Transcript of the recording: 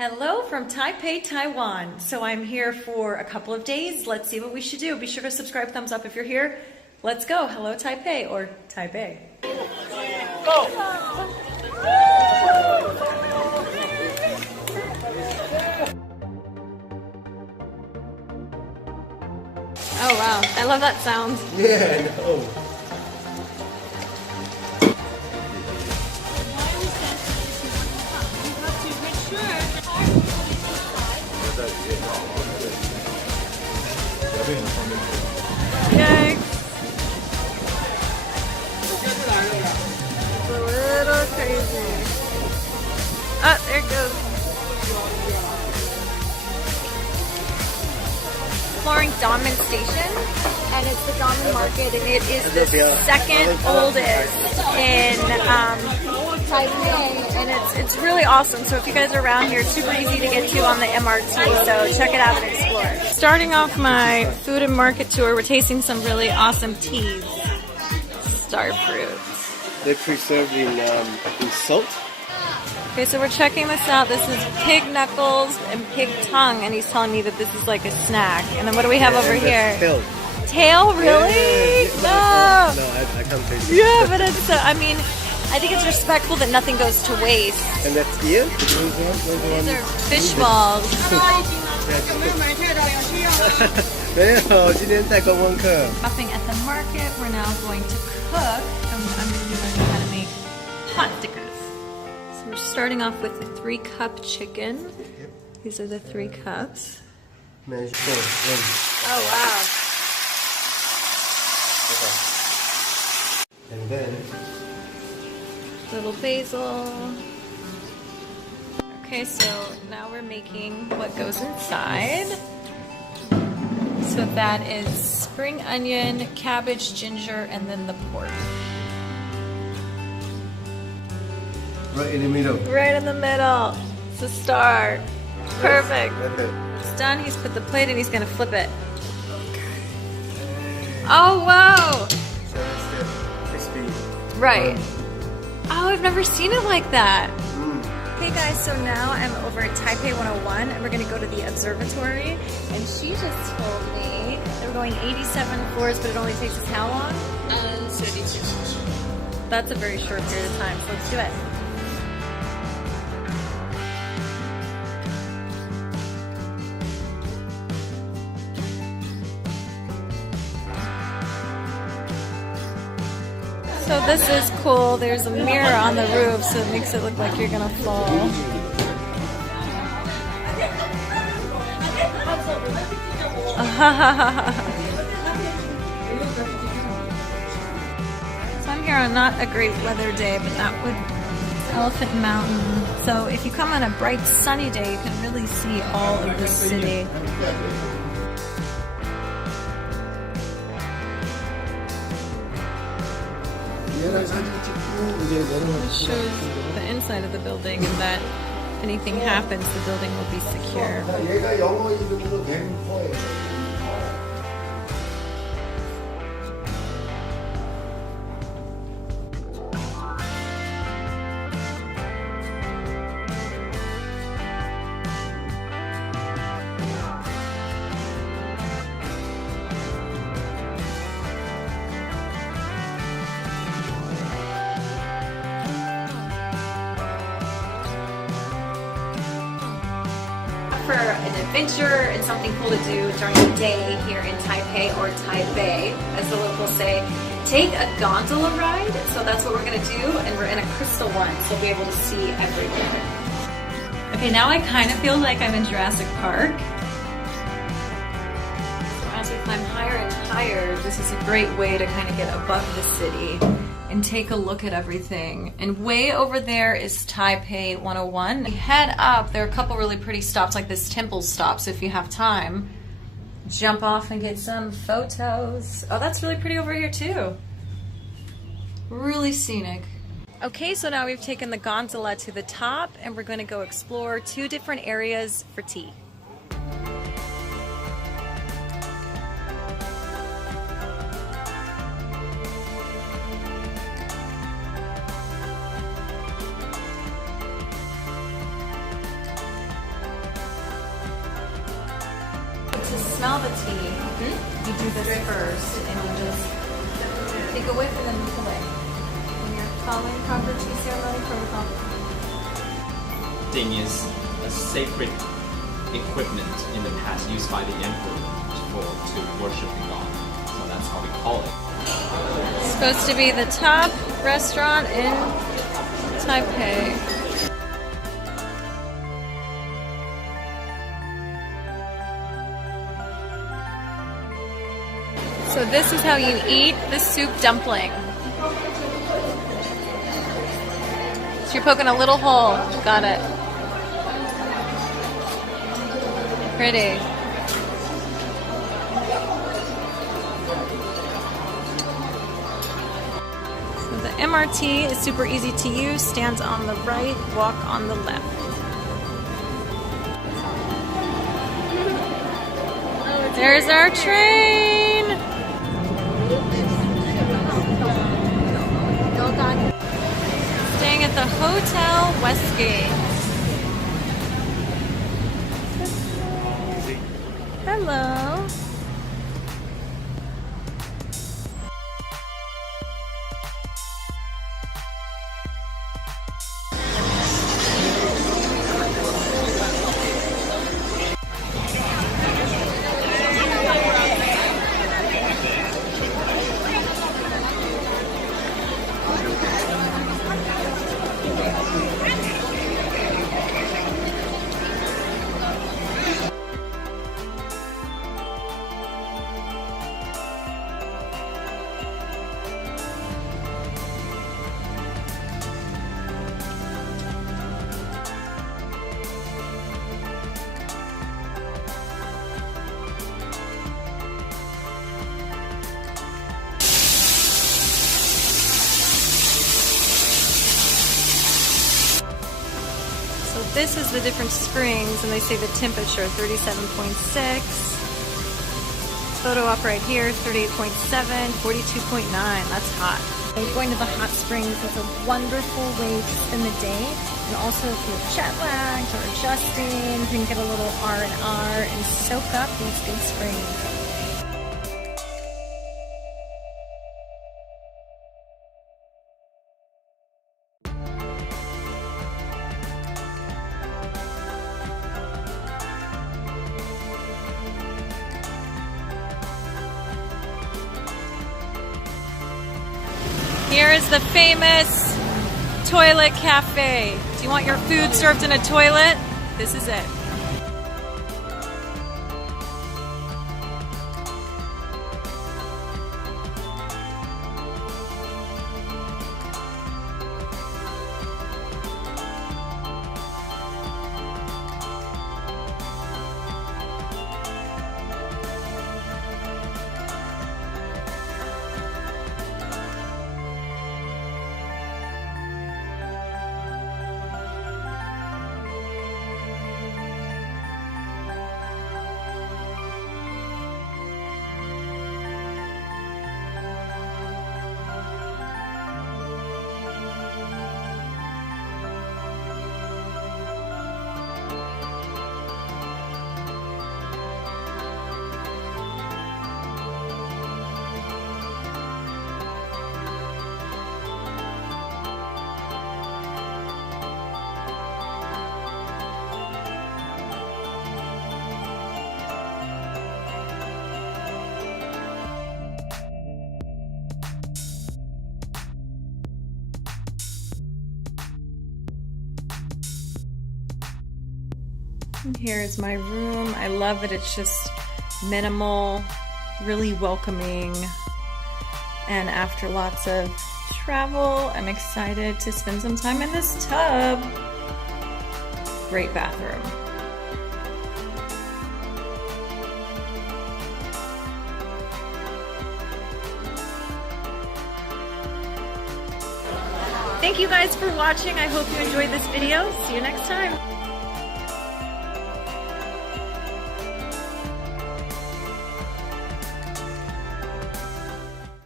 Hello from Taipei, Taiwan. So I'm here for a couple of days. Let's see what we should do. Be sure to subscribe, thumbs up if you're here. Let's go. Hello Taipei or Taipei. Go! Oh wow, I love that sound. Yeah, I know. Yikes. It's a little crazy. Ah, there it goes. Exploring Dongmen Station, and it's the Dongmen Market, and it is the second oldest in Taipei, and it's really awesome. So if you guys are around here, it's super easy to get to on the MRT, so check it out and explore. Starting off my food and market tour, we're tasting some really awesome teas. Star fruit. They're preserved in salt. Okay, so we're checking this out. This is pig knuckles and pig tongue, and he's telling me that this is like a snack. And then what do we have over here? Tail. Tail, really? No, I can't taste it. Yeah, but it's, I mean, I think it's respectful that nothing goes to waste. And that's ear? These are fish balls. Shopping at the market, we're now going to cook. I'm going to be learning how to make pot stickers. So we're starting off with the 3-cup chicken. These are the 3 cups. Oh wow. And then Little basil. Okay, so now we're making what goes inside. So that is spring onion, cabbage, ginger, and then the pork. right in the middle. Right in the middle. It's a star. Perfect. Okay. It's done. He's put the plate and he's gonna flip it. Oh wow! So that's the crispy. Right. Oh, I've never seen it like that. Mm. Hey guys, so now I'm over at Taipei 101 and we're gonna go to the observatory, and she just told me that we're going 87 floors, but it only takes us how long? 32. That's a very short period of time, so let's do it. So this is cool. There's a mirror on the roof, so it makes it look like you're gonna fall. So I'm here on not a great weather day, but that would Elephant Mountain. So if you come on a bright sunny day, you can really see all of the city. It shows the inside of the building, and that if anything happens, the building will be secure. For an adventure and something cool to do during the day here in Taipei, or Taipei, as the locals say, take a gondola ride. So that's what we're going to do, and we're in a crystal one, so we'll be able to see everywhere. Okay, now I kind of feel like I'm in Jurassic Park. So as we climb higher and higher, this is a great way to kind of get above the city and take a look at everything. And way over there is Taipei 101. Head up, there are a couple really pretty stops, like this temple stop, so if you have time, jump off and get some photos. Oh, that's really pretty over here too. Really scenic. Okay, so now we've taken the gondola to the top, and we're gonna go explore 2 different areas for tea. smell the tea, you do this first, and you just take a whiff and then look away. When you're following proper tea ceremony protocol. Ding is a sacred equipment in the past used by the emperor to worship the god. So that's how we call it. It's supposed to be the top restaurant in Taipei. So this is how you eat the soup dumpling. So you're poking a little hole. Got it. Pretty. So the MRT is super easy to use. Stands on the right, walk on the left. There's our train. Staying at the Hotel Westgate. Hello. This is the different springs, and they say the temperature 37.6. Photo op right here, 38.7, 42.9. That's hot. And going to the hot springs is a wonderful way to spend the day, and also if you're jet lagged or adjusting, you can get a little R&R and soak up these good springs. Here is the famous toilet cafe. Do you want your food served in a toilet? This is it. And here is my room. I love that it's just minimal, really welcoming. And after lots of travel, I'm excited to spend some time in this tub. Great bathroom. Thank you guys for watching. I hope you enjoyed this video. See you next time.